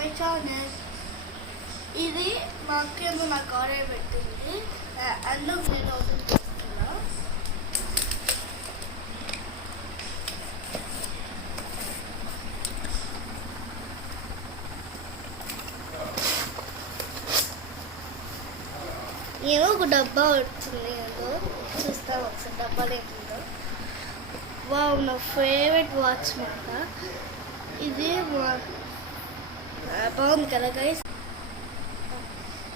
My channel. ఇది మా అక్కేమో నాకు ఆర్డర్ పెట్టింది, అందుకు నేను ఓపెన్ చేస్తున్నా. ఏమో ఒక డబ్బా వచ్చింది, ఏదో చూస్తాం ఒకసారి డబ్బాలు ఏంటో. వావ్, నా ఫేవరెట్ వాచ్ మాట. ఇది బాగుంది కదా గైస్.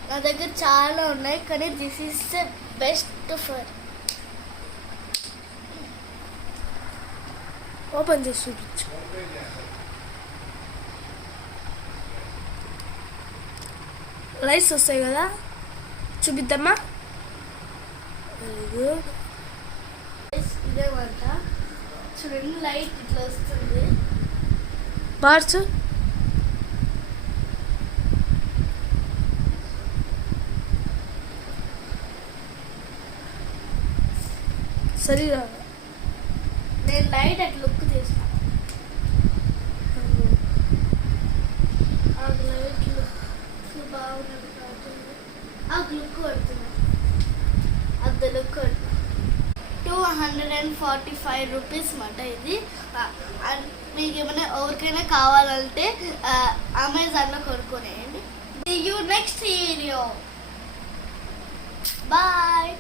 నా దగ్గర చాలా ఉన్నాయి కానీ this is the best for. Open చేసి చూపించు. లైట్స్ వస్తాయి కదా, చూపిద్దామా? ఇదేమంట చూడండి, లైట్ ఇట్లా వస్తుంది. మార్చు. సరిగా నేను లైట్ అట్లా లుక్ తీస్తాను. ఆ లైట్ లుక్ బాగున్నది కాబట్టి ఆ లుక్ పడుతుంది. అది లుక్ పడుతుంది. 245 రూపీస్ మాట ఇది. మీకు ఏమైనా ఎవరికైనా కావాలంటే అమెజాన్లో కొనుక్కొనేయండి. See you next video. Bye.